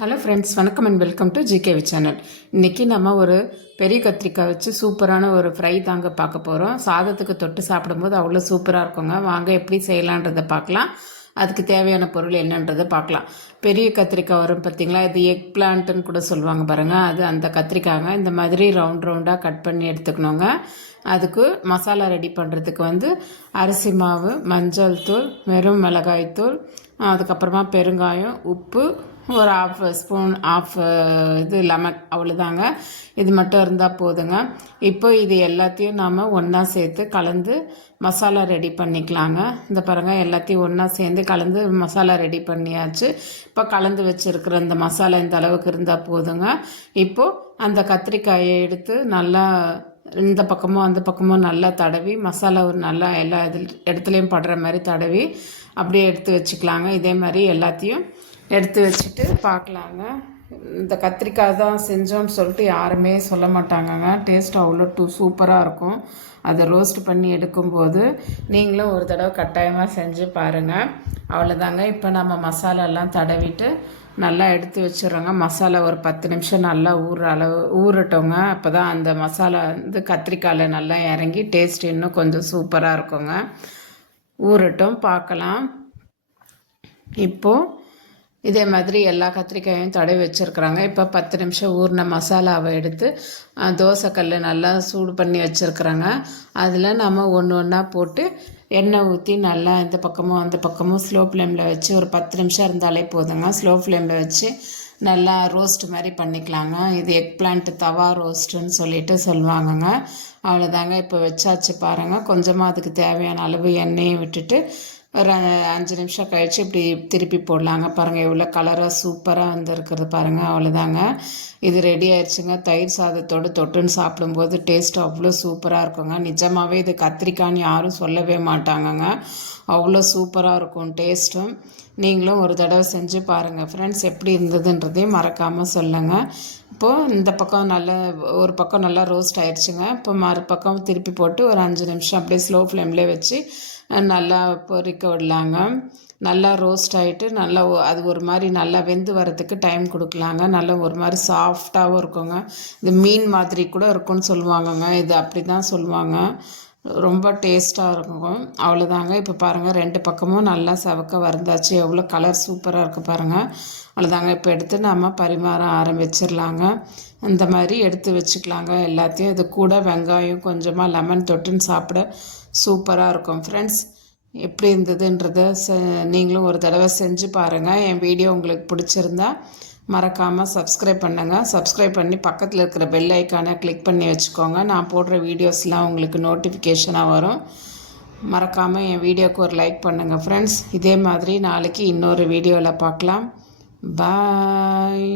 Hello friends, வணக்கம் and welcome to GKV channel. இன்றைக்கி நம்ம ஒரு பெரிய கத்திரிக்காய் வச்சு சூப்பரான ஒரு ஃப்ரை தாங்க பார்க்க போகிறோம். சாதத்துக்கு தொட்டு சாப்பிடும்போது அவ்வளோ சூப்பராக இருக்குங்க. வாங்க எப்படி செய்யலான்றதை பார்க்கலாம். அதுக்கு தேவையான பொருள் என்னன்றதை பார்க்கலாம். பெரிய கத்திரிக்காய் வரும் பார்த்திங்களா, இது எக் பிளான்ட்டுன்னு கூட சொல்லுவாங்க பாருங்கள். அது அந்த கத்திரிக்காய்ங்க. இந்த மாதிரி ரவுண்டாக கட் பண்ணி எடுத்துக்கணுங்க. அதுக்கு மசாலா ரெடி பண்ணுறதுக்கு அரிசி மாவு, மஞ்சள் தூள், வெறும் மிளகாய் தூள், அதுக்கப்புறமா பெருங்காயம், உப்பு, ஒரு ஸ்பூன் இது லெமன், அவ்வளோதாங்க. இது மட்டும் இருந்தால் போதுங்க. இப்போ இது எல்லாத்தையும் நாம் ஒன்றா சேர்த்து கலந்து மசாலா ரெடி பண்ணிக்கலாங்க. இந்த பாருங்கள், எல்லாத்தையும் ஒன்றா சேர்ந்து கலந்து மசாலா ரெடி பண்ணியாச்சு. இப்போ கலந்து வச்சுருக்கிற இந்த மசாலா இந்த அளவுக்கு இருந்தால் போதுங்க. இப்போது அந்த கத்திரிக்காயை எடுத்து நல்லா இந்த பக்கமும் அந்த பக்கமும் நல்லா தடவி மசாலா ஒரு நல்லா எல்லா இடத்துலையும் படுற மாதிரி தடவி அப்படியே எடுத்து வச்சுக்கலாங்க. இதே மாதிரி எல்லாத்தையும் எடுத்து வச்சுட்டு பார்க்கலாங்க. இந்த கத்திரிக்காய் தான் செஞ்சோன்னு சொல்லிட்டு யாருமே சொல்ல மாட்டாங்கங்க. டேஸ்ட் அவ்வளோ சூப்பராக இருக்கும். அதை ரோஸ்ட் பண்ணி எடுக்கும்போது நீங்களும் ஒரு தடவை கட்டாயமாக செஞ்சு பாருங்கள். அவ்வளோதாங்க. இப்போ நம்ம மசாலாலாம் தடவிட்டு நல்லா எடுத்து வச்சுருவோங்க. மசாலா ஒரு 10 நிமிஷம் நல்லா ஊறட்டோங்க. அப்போ தான் அந்த மசாலா கத்திரிக்காயில் நல்லா இறங்கி டேஸ்ட் இன்னும் கொஞ்சம் சூப்பராக இருக்குங்க. ஊறட்டும், பார்க்கலாம். இப்போது இதே மாதிரி எல்லா கத்திரிக்காயும் தடவி வச்சுருக்குறாங்க. இப்போ 10 நிமிஷம் ஊறின மசாலாவை எடுத்து தோசைக்கல் நல்லா சூடு பண்ணி வச்சுருக்குறாங்க. அதில் நம்ம ஒன்று ஒன்றா போட்டு எண்ணெய் ஊற்றி நல்லா இந்த பக்கமும் அந்த பக்கமும் ஸ்லோ ஃப்ளேமில் வச்சு ஒரு 10 நிமிஷம் இருந்தாலே போதுங்க. ஸ்லோ ஃப்ளேமில் வச்சு நல்லா ரோஸ்ட் மாதிரி பண்ணிக்கலாங்க. இது எக் பிளான்ட் தவா ரோஸ்ட்டுன்னு சொல்லிட்டு சொல்லுவாங்கங்க. அவ்வளோதாங்க. இப்போ வச்சாச்சு பாருங்கள். கொஞ்சமாக அதுக்கு தேவையான அளவு எண்ணெயை விட்டுட்டு ஒரு 5 நிமிஷம் கழித்து இப்படி திருப்பி போடலாங்க. பாருங்கள், எவ்வளோ கலராக சூப்பராக வந்துருக்குறது பாருங்கள். அவ்வளோதாங்க, இது ரெடி ஆயிடுச்சுங்க. தயிர் சாதத்தோடு தொட்டுன்னு சாப்பிடும்போது டேஸ்ட் அவ்வளோ சூப்பராக இருக்குங்க. நிஜமாகவே இது கத்திரிக்காய்னு யாரும் சொல்லவே மாட்டாங்கங்க. அவ்வளோ சூப்பராக இருக்கும் டேஸ்ட்டும். நீங்களும் ஒரு தடவை செஞ்சு பாருங்கள் ஃப்ரெண்ட்ஸ். எப்படி இருந்ததுன்றதையும் மறக்காமல் சொல்லுங்கள். இப்போது இந்த பக்கம் ஒரு பக்கம் நல்லா ரோஸ்ட் ஆயிடுச்சுங்க. இப்போ மறுபக்கம் திருப்பி போட்டு ஒரு 5 நிமிஷம் அப்படியே ஸ்லோ ஃப்ளேம்லேயே வச்சு நல்லா பொரிக்க விடலாங்க. நல்லா ரோஸ்ட் ஆகிட்டு நல்லா அது ஒரு மாதிரி நல்லா வெந்து வரதுக்கு டைம் கொடுக்கலாங்க. நல்லா ஒரு மாதிரி சாஃப்டாகவும் இருக்குங்க. இது மீன் மாதிரி கூட இருக்கும்னு சொல்லுவாங்கங்க. இது அப்படி தான் சொல்லுவாங்க. ரொம்ப டேஸ்ட்டாக இருக்கும். அவ்வளோதாங்க. இப்போ பாருங்கள், 2 பக்கமும் நல்லா செவக்க வந்தாச்சு. எவ்வளோ கலர் சூப்பராக இருக்குது பாருங்கள். அவ்வளோதாங்க. இப்போ எடுத்து நம்ம பரிமாற ஆரம்பிச்சிடலாங்க. இந்த மாதிரி எடுத்து வச்சுக்கலாங்க எல்லாத்தையும். இது கூட வெங்காயம் கொஞ்சமாக லெமன் தொட்டுன்னு சாப்பிட சூப்பராக இருக்கும் ஃப்ரெண்ட்ஸ். எப்படி இருந்ததுன்றத நீங்களும் ஒரு தடவை செஞ்சு பாருங்கள். என் வீடியோ உங்களுக்கு பிடிச்சிருந்தா மறக்காமல் சப்ஸ்கிரைப் பண்ணுங்கள். சப்ஸ்கிரைப் பண்ணி பக்கத்தில் இருக்கிற பெல் ஐக்கானை கிளிக் பண்ணி வச்சுக்கோங்க. நான் போடுற வீடியோஸ்லாம் உங்களுக்கு நோட்டிஃபிகேஷனாக வரும். மறக்காமல் என் வீடியோவுக்கு ஒரு லைக் பண்ணுங்கள் ஃப்ரெண்ட்ஸ். இதே மாதிரி நாளைக்கு இன்னொரு வீடியோவில் பார்க்கலாம். பாய்.